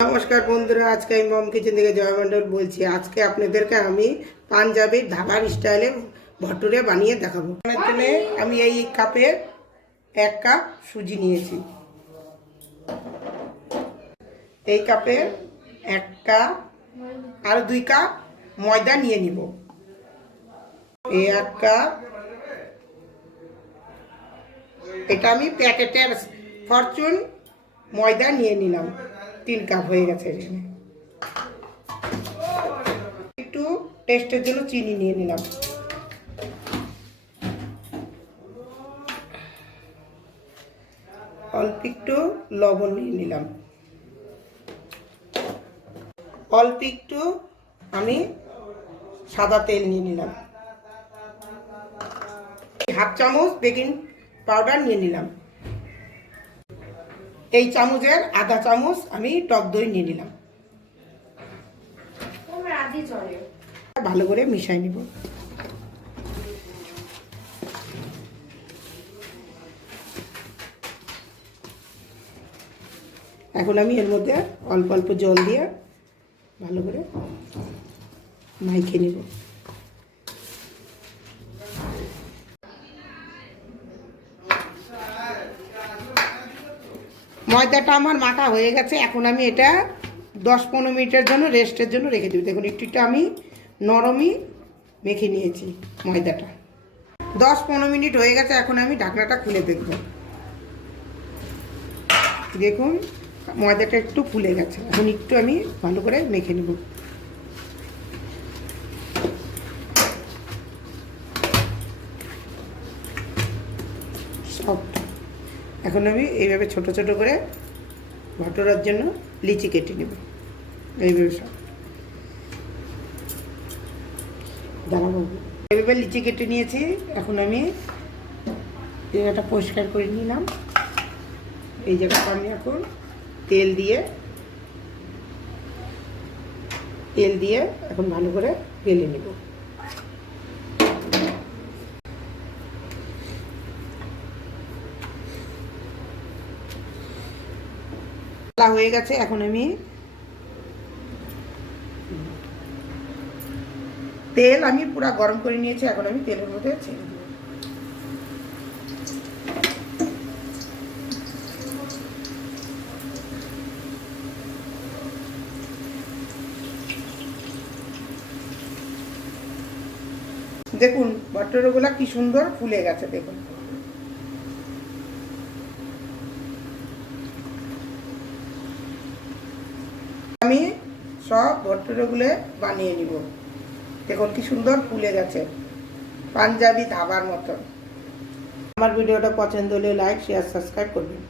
नमस्कार बंधुरा आज के मम किचन থেকে জয় মণ্ডল বলছি। আজকে আপনাদেরকে আমি পাঞ্জাবি ধাবার স্টাইলে ভটুরে বানিয়ে দেখাবো। এর জন্য আমি এই কাপে 1 কাপ সুজি নিয়েছি, এই কাপে 1 কাপ আর 2 কাপ ময়দা নিয়ে নিব। এই 1 কাপ এটা আমি প্যাকেটের ফরচুন ময়দা নিয়ে নিলাম, 3 কাপ হয়ে গেছে। একটু টেস্টের জন্য চিনি নিয়ে নিলাম, অল্প একটু লবণ নিয়ে নিলাম, অল্প একটু আমি সাদা তেল নিয়ে নিলাম, হাফ চামচ বেকিং পাউডার নিয়ে নিলাম, এই চামচের আধা চামচ আমি টক দই নিয়ে নিলাম। ভালো করে মিশাই নিব। এখন আমি এর মধ্যে অল্প অল্প জল দিয়ে ভালো করে মাখিয়ে নিব। ময়দাটা আমার মাখা হয়ে গেছে, এখন আমি এটা 10-15 মিনিটের জন্য রেস্টের জন্য রেখে দেব। দেখুন একটু আমি নরমই মেখে নিয়েছি ময়দাটা। 10-15 মিনিট হয়ে গেছে, এখন আমি ঢাকনাটা খুলে দেখব। দেখুন ময়দাটা একটু ফুলে গেছে, এখন একটু আমি ভালো করে মেখে নেব। সফট। এখন আমি এইভাবে ছোট ছোট করে ভটুরার জন্য লিচি কেটে নেব। এইভাবে সব দাঁড়াবো, এইভাবে লিচি কেটে নিয়েছি। এখন আমি জায়গাটা পরিষ্কার করে নিলাম। এই জায়গাটা আমি এখন তেল দিয়ে এখন ভালো করে বেলে নেব। হয়ে গেছে, এখন আমি তেল পুরো গরম করে নিয়েছি। এখন আমি তেলের মধ্যে ছেড়ে দেব। দেখুন ভটুরাগুলা কি সুন্দর ফুলে গেছে। দেখুন আমি সব ভটুরাগুলো বানিয়ে নিব। দেখুন কি সুন্দর ফুলে গেছে, পাঞ্জাবি ধাবার মতো। আমার ভিডিওটা পছন্দ হলে লাইক শেয়ার সাবস্ক্রাইব করবেন।